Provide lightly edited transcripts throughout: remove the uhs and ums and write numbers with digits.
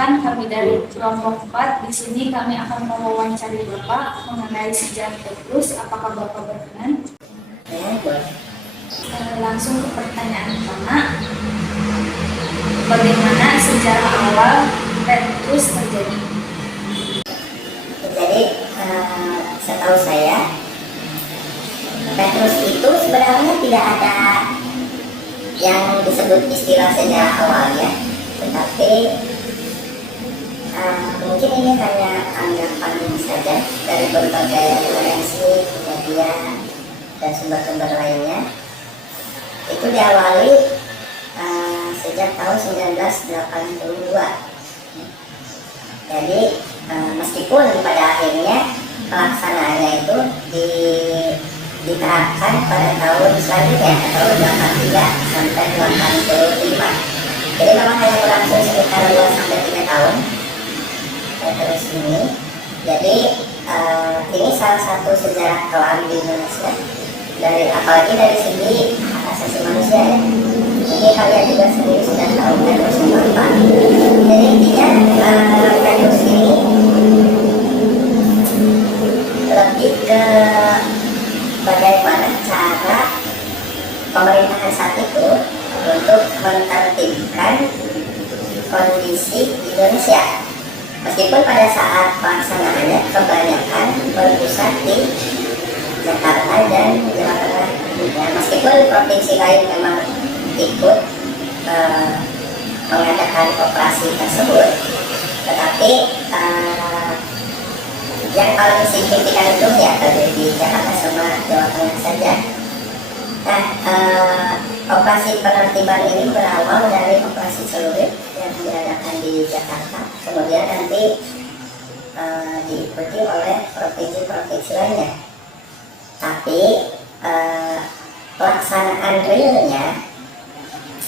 Perkenalkan, kami dari kelompok 4. Di sini kami akan mewawancari Bapak mengenai sejarah Petrus. Apakah Bapak berkenan? Langsung ke pertanyaan pertama. Bagaimana sejarah awal Petrus terjadi? Jadi, setahu saya, Petrus itu sebenarnya tidak ada yang disebut istilah sejarah awalnya, tetapi mungkin ini hanya anggapan saja dari berbagai referensi, media, dan sumber-sumber lainnya. Itu diawali sejak tahun 1982. Jadi meskipun pada akhirnya pelaksanaannya itu diterapkan pada tahun selanjutnya, tahun 83 sampai 85. Jadi memang hanya berlangsung sekitar 2-3 tahun terus ini. Jadi ini salah satu sejarah kelam di Indonesia, apalagi dari segi hak asasi manusia ya. Ini kalian juga sendiri sudah tahu Petrus itu apa. Jadi intinya Petrus ini lebih ke bagaimana cara pemerintahan saat itu untuk menertibkan kondisi Indonesia. Meskipun pada saat pelaksanaannya kebanyakan berpusat di Jakarta dan Jawa Tengah. Ya, meskipun provinsi lain memang ikut mengadakan operasi tersebut, tetapi yang paling signifikan itu ya terjadi di Jakarta sama Jawa Tengah saja. Nah, operasi penertiban ini berawal dari operasi celurit yang diadakan di Jakarta, kemudian nanti diikuti oleh provinsi-provinsi lainnya. Tapi pelaksanaan realnya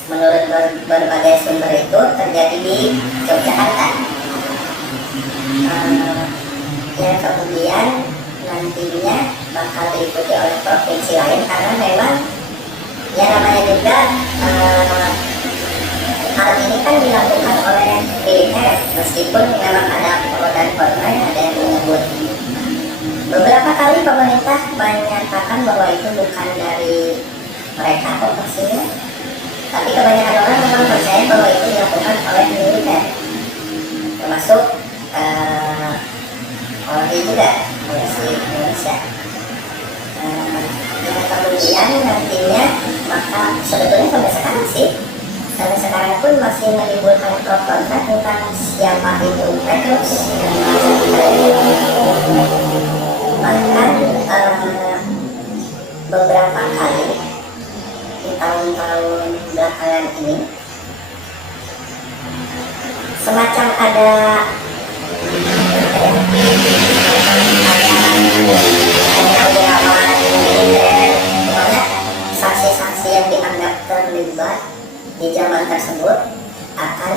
menurut berbagai sumber itu terjadi di Yogyakarta, yang kemudian nantinya bakal diikuti oleh provinsi lain, karena memang ya namanya juga hal ini kan dilakukan oleh militer, meskipun memang ada pro dan kontra, ada yang menyebut. Beberapa kali pemerintah menyatakan bahwa itu bukan dari mereka operasinya, tapi kebanyakan orang memang percaya bahwa itu dilakukan oleh militer, termasuk Polri juga, polisi Indonesia. Yang kemudian nantinya maka sebetulnya sampai sekarang pun masih menimbulkan pro kontra tentang siapa itu Petrus. Bahkan beberapa kali di tahun-tahun belakangan ini semacam ada saksi-saksi yang dianggap terlibat di zaman tersebut akan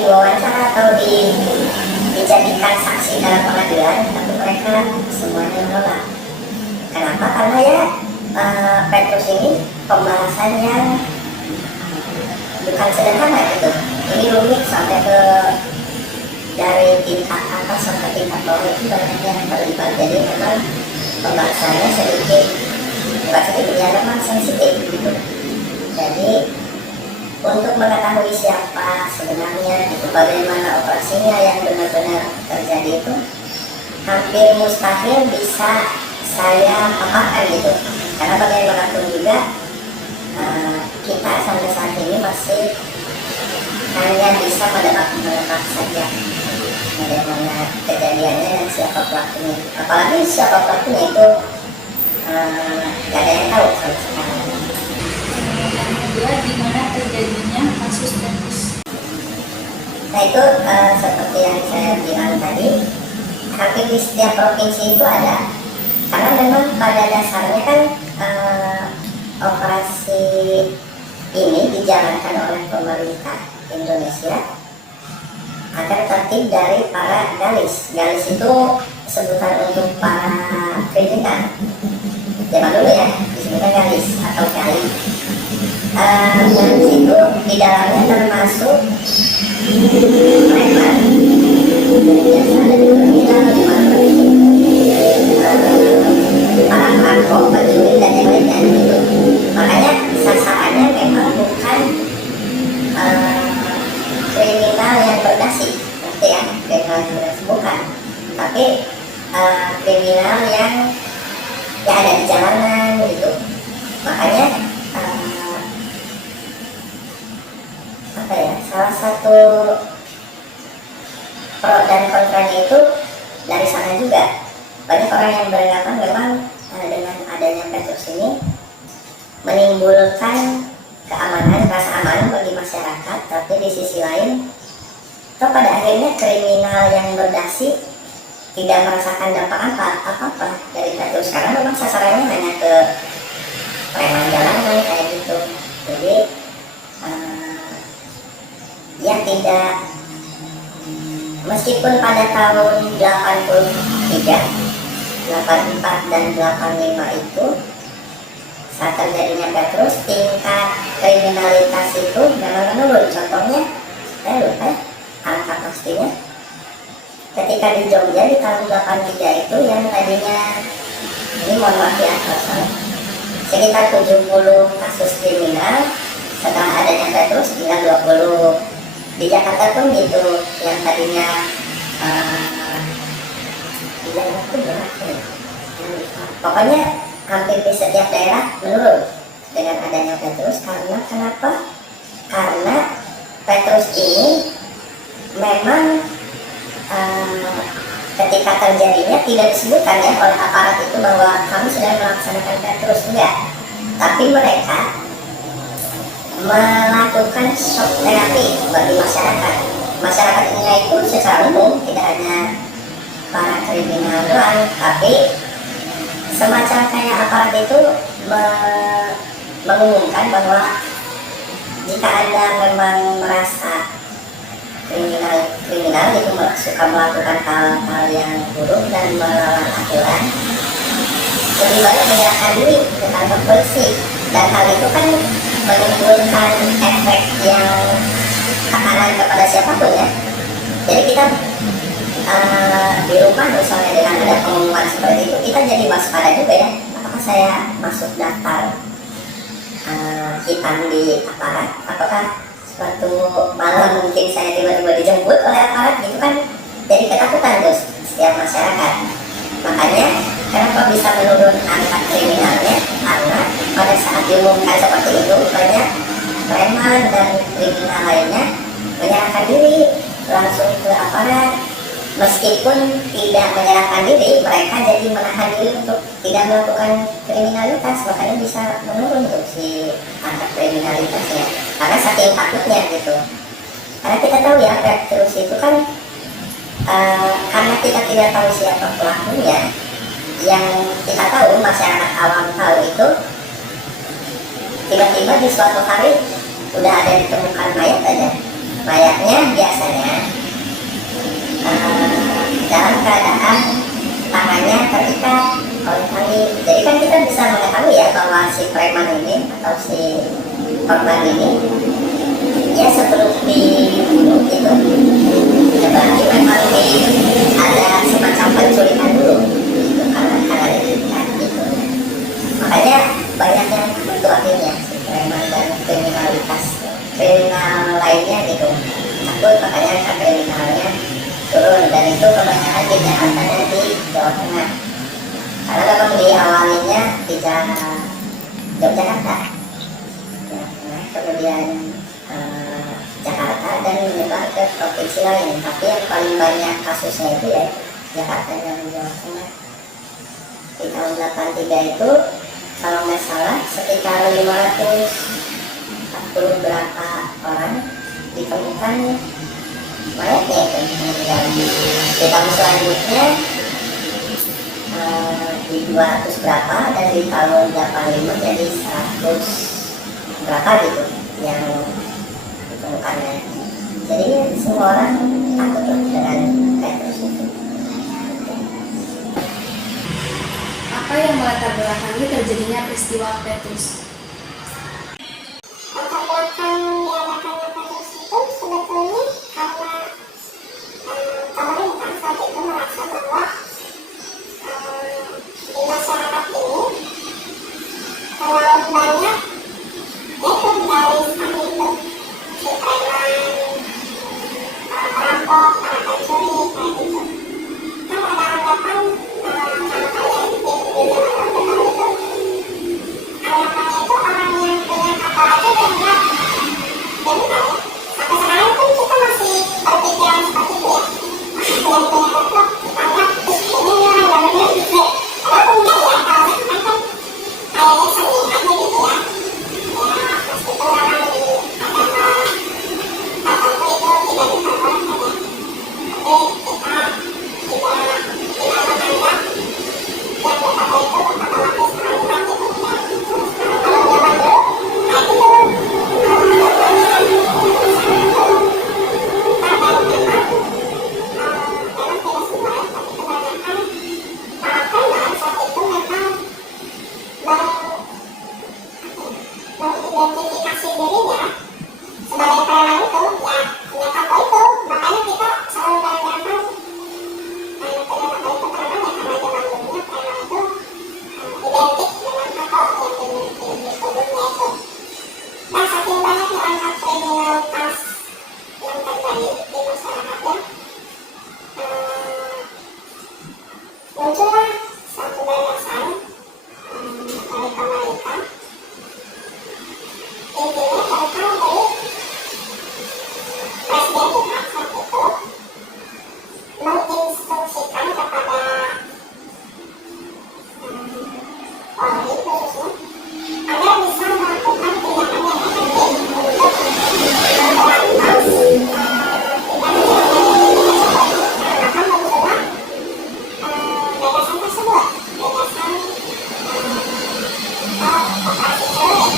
diwawancara atau dijadikan saksi dalam pengadilan, tapi mereka semuanya menolak. Kenapa? Karena ya Petrus ini pembahasannya bukan sederhana gitu. Ini rumit sampai ke dari tingkat atas sampai tingkat bawah itu banyak yang terlibat. Jadi memang pembahasannya bukan sedikit ya, memang sensitif gitu. Jadi untuk mengetahui siapa sebenarnya itu, bagaimana operasinya yang benar-benar terjadi itu hampir mustahil bisa saya paparkan gitu. Karena bagaimanapun juga kita sampai saat ini masih hanya bisa menebak saja bagaimana kejadiannya dan siapa pelakunya. Apalagi siapa pelakunya itu gak ada yang tahu sampai sekarang. Kedua, di mana terjadinya kasus Petrus? Nah itu seperti yang saya bilang tadi, hampir di setiap provinsi itu ada. Karena memang pada dasarnya kan operasi ini dijalankan oleh pemerintah Indonesia agar tertib dari para galis. Galis itu sebutan untuk para kriminal. Zaman dulu ya, disebutkan galis atau gali. dan situ di dalamnya termasuk preman biasa ada di terminal di mana para perampok, pencuri dan yang lainnya gitu. Makanya sasarannya memang bukan kriminal yang berdasi, ngerti ya? Kriminal yang berdasi bukan, tapi kriminal yang ada di jalanan gitu. Makanya apa ya, salah satu pro dan kontranya itu dari sana juga. Banyak orang yang beranggapan memang dengan adanya Petrus ini menimbulkan keamanan, rasa aman bagi masyarakat, tapi di sisi lain pada akhirnya kriminal yang berdasi tidak merasakan dampak apa-apa dari Petrus, karena memang sasarannya hanya ke preman jalanan kayak gitu. Jadi ya tidak, meskipun pada tahun 83, 84 dan 85 itu saat terjadinya Petrus, tingkat kriminalitas itu memang menurun. Contohnya saya lupa angka pastinya, ketika di Jogja di tahun 83 itu yang tadinya, ini mohon maaf ya kalau salah, sekitar 70 kasus kriminal, setelah adanya Petrus tinggal 20. Di Jakarta pun gitu, yang tadinya di Jakarta pun berapa ya? Pokoknya hampir di setiap daerah menurun dengan adanya Petrus. Karena kenapa? Karena Petrus ini memang ketika terjadinya tidak disebutkan ya oleh aparat itu bahwa kami sedang melaksanakan Petrus, enggak, tapi mereka melakukan shock terapi bagi masyarakat. Masyarakat ini itu secara umum, tidak hanya para kriminal doang, tapi semacam kayak aparat itu mengumumkan bahwa jika Anda memang merasa kriminal itu suka melakukan hal-hal yang buruk dan melawan aturan, lebih baik menyerahkan diri ke kantor polisi. Dan hal itu kan menimbulkan efek yang tekanan kepada siapapun ya. Jadi kita di rumah misalnya dengan ada pengumuman seperti itu, kita jadi waspada juga ya, apakah saya masuk daftar hitam di aparat, apakah suatu malam mungkin saya tiba-tiba dijemput oleh aparat gitu kan. Jadi ketakutan terus setiap masyarakat. Makanya kenapa bisa menurun angka kriminalnya, karena pada saat diumumkan seperti itu banyak preman dan kriminal lainnya menyerahkan diri langsung ke aparat. Meskipun tidak menyerahkan diri, mereka jadi menahan diri untuk tidak melakukan kriminalitas, makanya bisa menurun tuh si angka kriminalitasnya, karena saking takutnya gitu. Karena kita tahu ya Petrus itu kan karena kita tidak tahu siapa pelakunya, yang kita tahu masyarakat awam tahu itu tiba-tiba di suatu hari udah ada ditemukan mayat aja. Mayatnya biasanya dalam keadaan tangannya terikat oleh tali. Jadi kan kita bisa mengetahui ya bahwa si preman ini atau si korban ini ya sebelum dibunuh itu berarti memang ada semacam penculikan dulu gitu, karena diikat gitu. Makanya banyak yang takut akhirnya si preman dan kriminal lainnya gitu takut, makanya angka kriminalnya turun. Dan itu kebanyakan di Jakarta dan di Jawa Tengah, karena memang diawalinya di Yogyakarta ya, kemudian Jakarta dan menyebar ke provinsi lain, tapi yang paling banyak kasusnya itu ya Jakarta dan Jawa Tengah. Di tahun 83 itu kalau nggak salah sekitar 540 berapa orang ditemukan mayatnya itu meninggal. Di tahun selanjutnya di 200 berapa, dan di tahun 85 jadi 100 berapa gitu yang ditemukannya. Jadi semua orang takut dengan Petrus itu. Apa yang melatar belakangi terjadinya peristiwa Petrus? diadakan kasus itu sebetulnya karena pemerintah saat itu merasa bahwa di masyarakat ini terlalu banyak itu garis itu si preman, perampok, anak pencuri kayak gitu. Kan ada anggapan sama kalian di zaman orde baru itu anggapannya itu orang yang punya kapal aja dianggap kriminal ya. Sampai sekarang pun kita masih berpikiran seperti itu ya. Yang punya laptop dianggap ini orang gak bener gitu. Padahal enggak ya, kalau sekarang kan kayaknya sering aja gitu ya. Ya meskipun orang di agama tertentu itu tidak diperbolehkan ya. Tapi kita tidak menganggap yang berkata itu otomatis kriminal gitu ya. Kalau zaman dulu kayak gitu. Mengidentifikasi dirinya sebagai preman itu ya punya tato itu, makanya kita selalu beranggapan punya tato itu preman ya karena zaman dulunya preman itu identik dengan tato yang dimiliki di tubuhnya itu. Dan saking banyaknya angka kriminalitas yang terjadi di masyarakat ya, muncullah suatu gagasan dari pemerintah. Intinya tentang dari presiden kita saat itu menginstruksikan kepada Polri khususnya agar bisa melakukan tindakan yang efektif untuk memberantas tindakan muncullah gagasan tersebut, gagasan operasi celurit.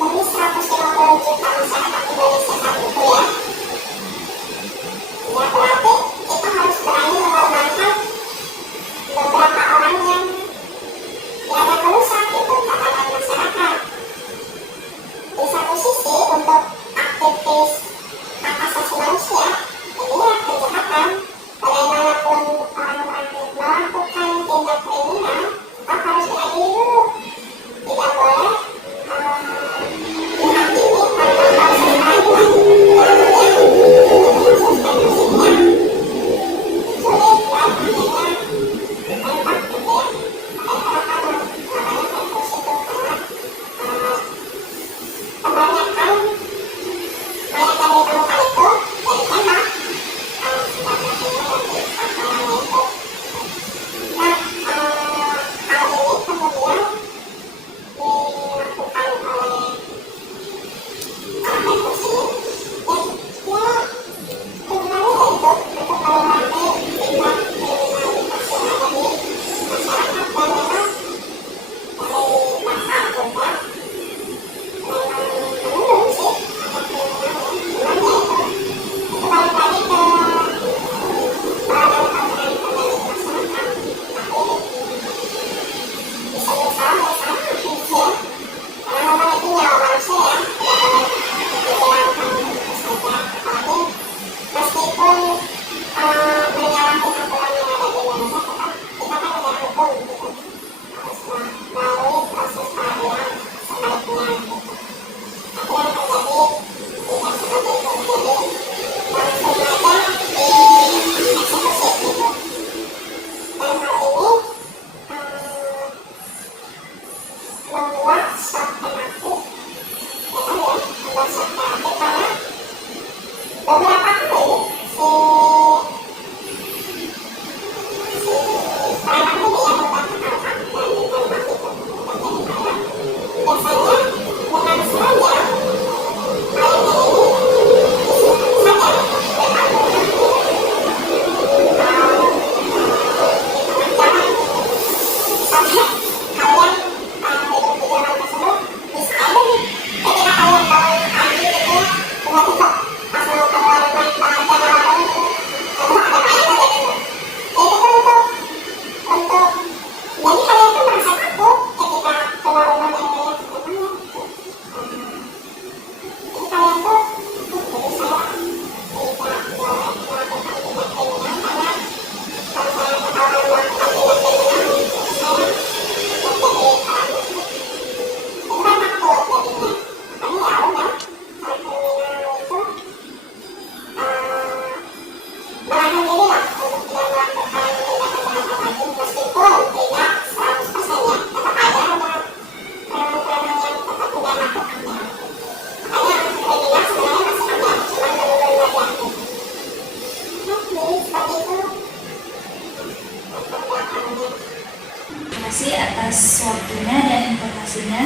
Dari 150 juta masyarakat Indonesia saat itu ya, ya berarti kita harus berani mengorbankan beberapa orang yang ada kelusan itu kepada masyarakat. Di satu sisi untuk aktivis hak asasi manusia, ini ya kejahatan. Bagaimanapun orang-orang melakukan tindak kriminal, tetap harus diadili dulu. Tidak boleh dihakimi tanpa proses peradilan. Kemudian proses penyidikannya sulit dan akhirnya ditembak gitu ya. Makanya kasus itu karena kebanyakan mayat yang ditemukan itu ya ditembak senjata ini yang dipakai itu. Nah, hal ini kemudian dilakukan oleh eksekusi ya tujuannya yaitu untuk mengurangi tingkat kriminalitas yang ada di masyarakat dan memang dari masa juga memang menurun sih ada kriminal ya, cuman ya itu balik lagi ke radikalisasi masyarakat. Tapi bisa bersama gitu ya. Karena memang itu nyawa manusia ya, tidak boleh dihilangkan begitu saja. Apalagi meskipun menyalahi aturan yang ada di Indonesia, tetap kita kan negara hukum gitu. Harus melalui proses peradilan sebaiknya gitu. Tapi yang terjadi tidak seperti itu, jadi langsung aja dieksekusi gitu. Dan hal ini membuat shock tematik ya kan ya, Terima kasih atas waktunya dan informasinya.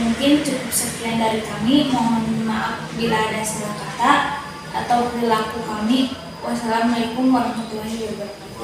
Mungkin cukup sekian dari kami. Mohon maaf bila ada salah kata atau perilaku kami. Wassalamualaikum warahmatullahi wabarakatuh.